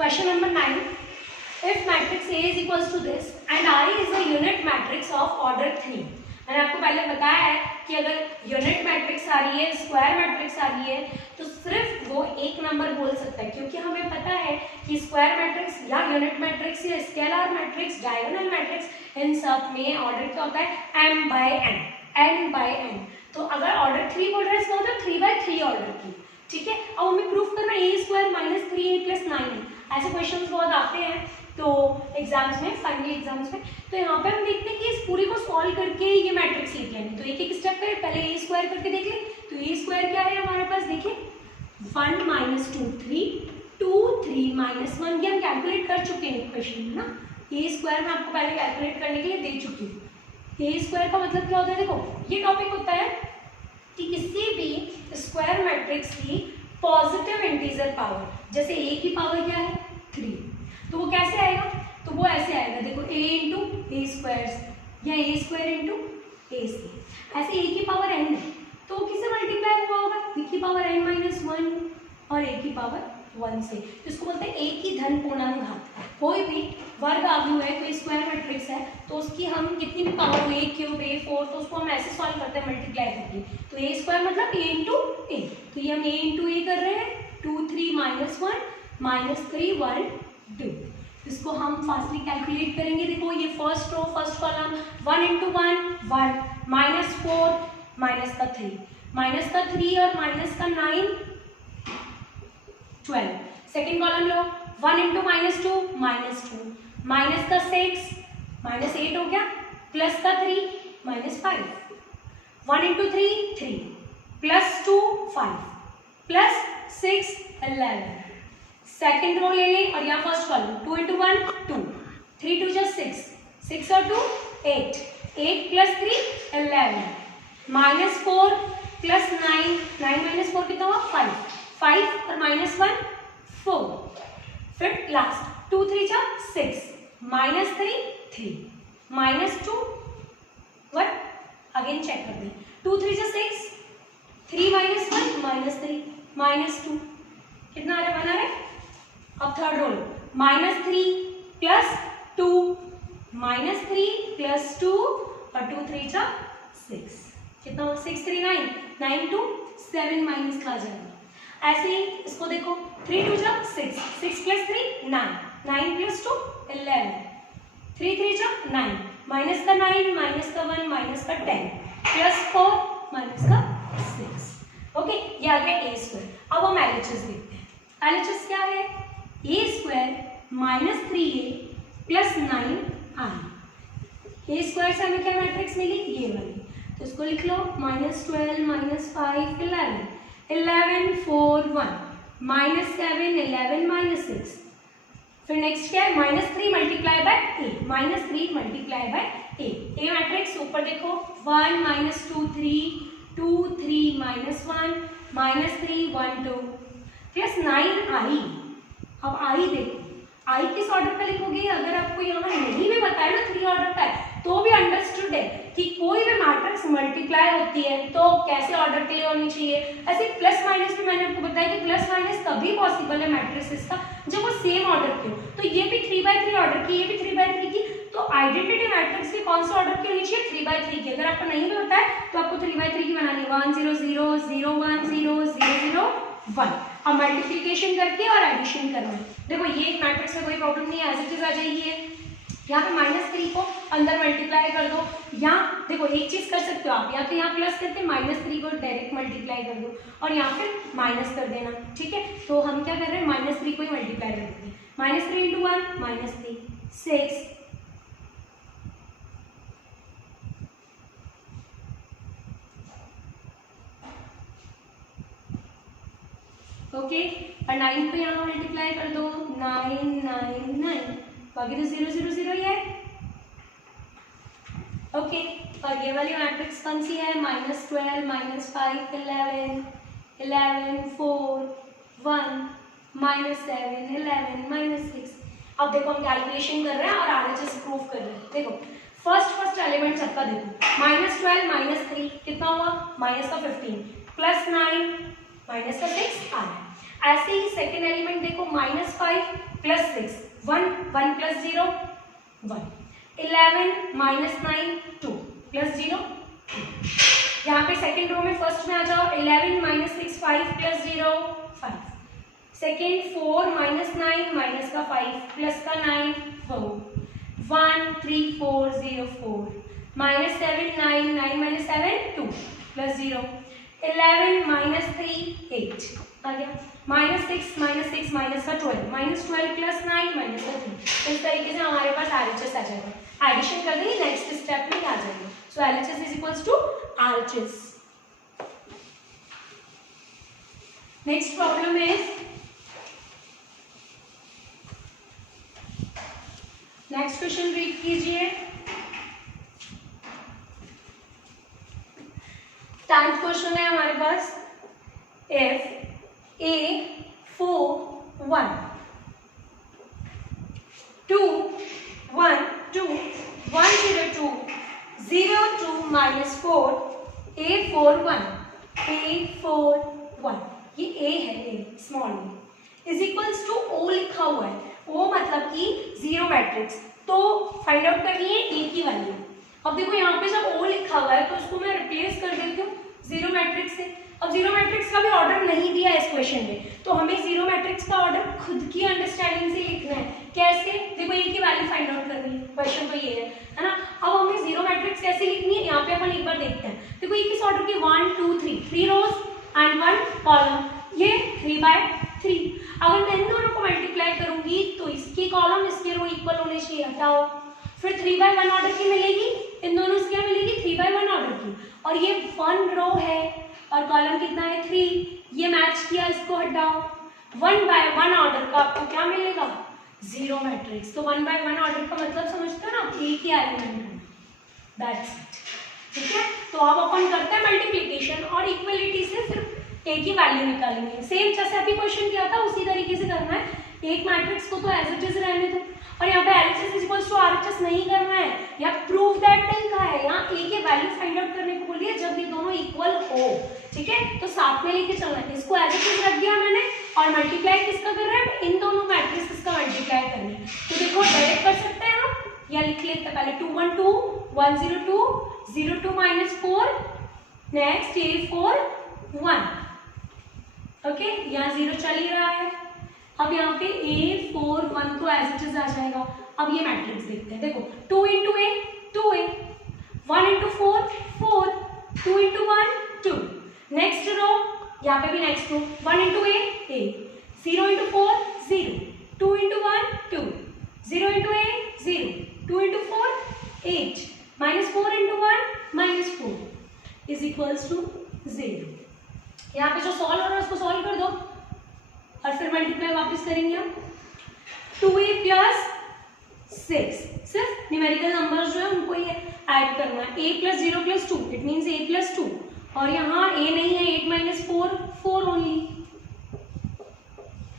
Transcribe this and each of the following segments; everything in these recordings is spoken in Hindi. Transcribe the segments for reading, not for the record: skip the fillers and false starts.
Question number 9. If matrix A is equals to this and I is a unit matrix of order 3. मैंने आपको पहले बताया है कि अगर यूनिट मैट्रिक्स आ रही है, स्क्वायर मैट्रिक्स आ रही है, तो सिर्फ वो एक नंबर बोल सकता है, क्योंकि हमें पता है कि स्क्वायर मैट्रिक्स या यूनिट मैट्रिक्स या स्केलर मैट्रिक्स, डायगोनल मैट्रिक्स, इन सब में ऑर्डर क्या होता है m/n। तो अगर ऑर्डर 3 बोल रहा है इसका मतलब 3/3 ऑर्डर की, ठीक है। अब हमें प्रूफ करना है a² - 3a + 9। ऐसे क्वेश्चंस बहुत आते हैं तो एग्जाम्स में, फाइनली एग्जाम्स में। तो यहाँ पे हम देखते हैं कि इस पूरी को सॉल्व करके ये मैट्रिक्स लिख लेंगे। तो एक एक स्टेप करें, पहले a² करके देख लें। तो a² क्या है हमारे पास, देखिए 1 - 2 3, 2 3 - 1, ये हम कैलकुलेट कर चुके हैं क्वेश्चन में ना। a² मैं आपको पहले कैलकुलेट करने के लिए दे चुकी हूँ। a² का मतलब क्या होता है, देखो ये टॉपिक होता है कि किसी भी स्क्वायर मैट्रिक्स की पॉजिटिव इंटीजर पावर, जैसे a की पावर क्या है 3, तो वो कैसे आएगा, तो वो ऐसे आएगा, देखो a × a² या a² × ac। ऐसे a की पावर n है तो किससे मल्टीप्लाई हुआ होगा, a की पावर n - 1 और a की पावर 1 से। तो इसको बोलते हैं a की धन पूर्णांक घात। कोई भी वर्ग आव्यूह है, कोई स्क्वायर मैट्रिक्स है, तो उसकी हम कितनी भी पावर हो, a³ a4, तो उसको हम ऐसे सॉल्व करते हैं मल्टीप्लाई करके। तो a² मतलब a × a, तो ये हम a × a कर रहे हैं, 2 3 - 1 - 3 1 2। इसको हम फास्टली कैलकुलेट करेंगे। देखो ये फर्स्ट रो फर्स्ट कॉलम 1 × 1 1 -4 -3 -3 और -9 12। सेकेंड कॉलम लो 1 × -2 -2 -6 -8 हो गया, +3 -5 1 × 3 3 +2 5 +6 11। सेकेंड रो ले लें और यहाँ फर्स्ट कॉलम 2 × 1 2 3 2 6 6 और 2 8 8 + 3 11 -4 + 9 9 - 4 कितना हुआ 5 5 और -1 4। फिर लास्ट 2 3 6 -3 3 -2 1। अगेन चेक कर दें, 2 3 6 3 -1 -3 -2 कितना आ रहा है, 1 आ रहा है। अब थर्ड रोल -3 + 2 -3 + 2 और 2 3 6 कितना हो 6 3 9 9 2 7 माइनस का आ जाएगा। ऐसे ही इसको देखो 3 2 6 6 + 3 9 9 + 2 11 3 3 9 माइनस का 9 माइनस का 1 माइनस का 10 +4 माइनस का 6। ओके, ये आ गया a²। अब हम LHS देखते हैं। LHS क्या है, a² - 3a + 9i। a² से हमें क्या मैट्रिक्स मिली, ये वाली, तो इसको लिख लो -12 -5 11 11 4 1 -7 11 -6। फिर नेक्स्ट क्या है, -3 × a -3 × a मैट्रिक्स ऊपर देखो 1 -2 3 2 3 -1 -3 1 2 +9i। अब i देखो, i किस ऑर्डर का लिखोगे, अगर आपको यहाँ नहीं भी बताया ना 3 ऑर्डर का है तो भी अंडरस्टूड है कि कोई भी मैट्रिक्स मल्टीप्लाई होती है तो कैसे ऑर्डर के लिए होनी चाहिए। ऐसे प्लस माइनस भी मैंने आपको बताया कि प्लस माइनस तभी पॉसिबल है मैट्रिक्स का जब वो सेम ऑर्डर के हो। तो ये भी 3/3 ऑर्डर की, ये भी 3/3 की, तो आइडेंटिटी मैट्रिक्स की कौन सा ऑर्डर की होनी चाहिए, 3/3 की। अगर आपको नहीं भी बताया तो आपको 3/3 की बनानी है, 1 0 0 0 1 0 0 0 1। अब मल्टीप्लिकेशन करके और एडिशन करना है। देखो ये एक मैट्रिक्स में कोई प्रॉब्लम नहीं है, एज इट इज आ जाएगी है। यहाँ पे -3 को अंदर मल्टीप्लाई कर दो, या देखो एक चीज कर सकते हो आप, या तो यहाँ प्लस करके -3 को डायरेक्ट मल्टीप्लाई कर दो और यहाँ फिर माइनस कर देना, ठीक है। तो हम क्या कर रहे हैं, -3 को ही मल्टीप्लाई कर देते हैं। -3 × 1 -3 6 ओके, और 9 को यहाँ मल्टीप्लाई कर दो 9 9 9, बाकी तो 0 0 0 ही है। ओके, और ये वाली मैट्रिक्स कौन सी है, -12 -5 11 11 4 1 -7 11 -6। अब देखो हम कैलकुलेशन कर रहे हैं और RHS प्रूफ कर रहे हैं। देखो फर्स्ट एलिमेंट सबका देखो, -12 -3 कितना हुआ, -15 +9 -6 आ रहा है। ऐसे ही सेकेंड एलिमेंट देखो -5 + 6 1 1 + 0 1 11 -9 2 + 0 यहाँ पे सेकेंड रो में फर्स्ट में आ जाओ 11 - 6 5 + 0 5 सेकेंड 4 -9 माइनस का 5 प्लस का 9 4 1 3 4 0 4 -7 9 9 - 7 2 + 0 11 - 3 8 आ गया -6 -6 माइनस का 12 -12 + 9 माइनस का 3। इस तरीके से हमारे पास RHS आ जाएगा। एडिशन कर देंगे नेक्स्ट स्टेप में आ जाएगा। So LHS is equals to RHS। Next problem is next question read कीजिए। 10th क्वेश्चन है हमारे पास if A 4 1 2 1 2 1 0 2 0 2 -4 A 4 1 A 4 1 ये A है, A small a is equals to O लिखा हुआ है। O मतलब कि जीरो मैट्रिक्स, तो फाइंड आउट करनी है A की वैल्यू। अब देखो यहाँ पे जब O लिखा हुआ है तो उसको मैं रिप्लेस कर देती हूँ जीरो मैट्रिक्स से। अब जीरो मैट्रिक्स का भी ऑर्डर नहीं दिया है इस क्वेश्चन में, तो हमें जीरो मैट्रिक्स का ऑर्डर खुद की अंडरस्टैंडिंग से लिखना है। कैसे? देखो ए की वैल्यू फाइंड आउट करनी है, क्वेश्चन तो ये है ना। अब हमें जीरो मैट्रिक्स कैसे लिखनी है यहाँ पे अपन एक बार देखते हैं। देखो ये किस ऑर्डर की 1 2 3 3 रोज एंड 1 कॉलम, ये 3/3। अगर मैं इन दोनों को मल्टीप्लाई करूंगी तो इसकी कॉलम इसके रो इक्वल होने चाहिए, हटाओ। फिर 3/1 ऑर्डर की मिलेगी, इन दोनों से क्या मिलेगी 3/1 ऑर्डर की, और ये 1 रो है और कॉलम कितना है 3, ये मैच किया, इसको हटाओ। 1/1 ऑर्डर का आपको क्या मिलेगा जीरो मैट्रिक्स। तो 1/1 ऑर्डर का मतलब समझते हो ना, एक ही एलिमेंट है, दैट्स इट। ठीक है, तो अब अपन करते हैं मल्टीप्लिकेशन और इक्वलिटी से सिर्फ एक ही वैल्यू निकालेंगे। सेम जैसे अभी क्वेश्चन किया था उसी तरीके से करना है। एक मैट्रिक्स को तो एज इट इज रहने दो, और यहाँ पे LHS is equals to RHS नहीं करना है, यहाँ प्रूव दैट नहीं कहा है, यहाँ A की वैल्यू फाइंड आउट करने को बोलिए जब ये दोनों इक्वल हो। ठीक है, तो साथ में लेके चलना है। इसको एज इट इज रख दिया मैंने, और मल्टीप्लाई किसका कर रहा है, इन दोनों मैट्रिक्स का मल्टीप्लाई करना है। तो देखो डायरेक्ट कर सकते हैं हम, या लिख लेते हैं पहले 2 1 2 1 0 2 0 2 -4 नेक्स्ट A 4 1। ओके, यहाँ 0 चल ही रहा है। अब यहाँ पे A 4 1 तो एज इट इज आ जाएगा। अब ये मैट्रिक्स देखते हैं। देखो 2 × A 2A, 1 × 4 4, 2 × 1 2। नेक्स्ट रो, यहाँ पे भी next row, 1 × A A, 0 × 4 0, 2 × 1 2, 0 × A 0, 2 × 4 8, -4 × 1 -4 is equals to 0। यहाँ पे जो सॉल्व हो रहा है उसको सॉल्व कर दो और फिर मल्टीप्लाई वापस करेंगे हम। 2A + 6, सिर्फ न्यूमेरिकल नंबर्स जो है उनको ही ऐड करना है। A + 0 + 2, इट मीन्स A + 2, और यहाँ A नहीं है, 8 - 4 4 ओनली।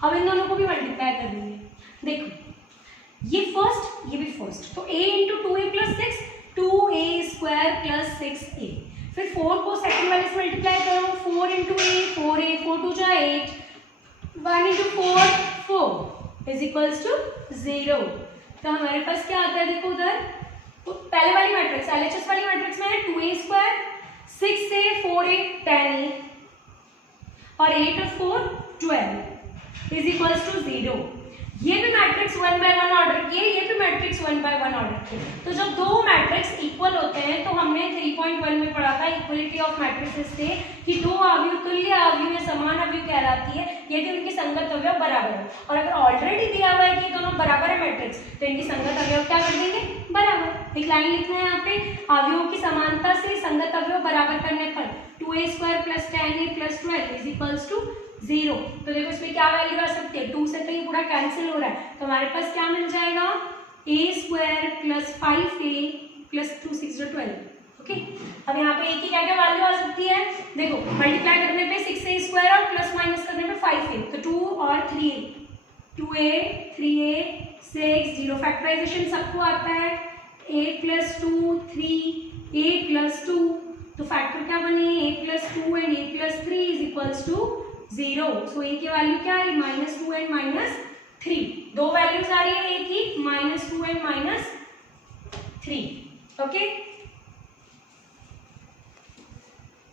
अब इन दोनों को भी मल्टीप्लाई कर देंगे। देखो ये फर्स्ट, ये भी फर्स्ट, तो A × 2A + 6 2A² + 6A। फिर 4 को सेकंड वाले से मल्टीप्लाई करो, 4 × A 4A, 4 2 जा 8, 1 × 4 4 इज इक्वल्स टू 0। तो हमारे पास क्या आता है देखो उधर, तो पहले वाली मैट्रिक्स LHS वाली मैट्रिक्स में है 2A² 6A 4A 10A और 8 और 4 12 इज इक्वल्स टू 0। ये भी मैट्रिक्स 1/1 ऑर्डर की है, ये भी मैट्रिक्स 1/1 ऑर्डर की है। तो जब दो मैट्रिक्स इक्वल होते हैं, तो हमने 3.1 में पढ़ा था इक्वलिटी ऑफ मैट्रिसेस से कि दो अवयव तुल्य अवयव या समान अवयव कहलाती है यदि उनकी संगत अवयव बराबर है। और अगर ऑलरेडी दिया हुआ है कि दोनों बराबर है मैट्रिक्स, तो इनकी संगत अवयव क्या कर देंगे बराबर। एक लाइन लिखना है यहाँ पे, अवयवों की समानता से संगत अवयव बराबर करने पर 2A² + 10A + 12 is equals to 0। तो देखो इसमें क्या वैल्यू आ सकती है, 2 से तो ये पूरा कैंसिल हो रहा है, तो हमारे पास क्या मिल जाएगा A² + 5A + 2 6 12। ओके, अब यहाँ पे A की क्या क्या वैल्यू आ सकती है, देखो मल्टीप्लाई करने पे 6A² और प्लस माइनस करने पे 5A, तो 2 और 3A, 2A 3A 6 0 फैक्टराइजेशन सबको आता है, A + 2 3 A + 2, तो फैक्टर क्या बने A + 2 and A + 3 is equals to 0, so A की वैल्यू क्या है, -2 एंड -3, दो वैल्यूज आ रही है ए की, -2 एंड -3, ओके।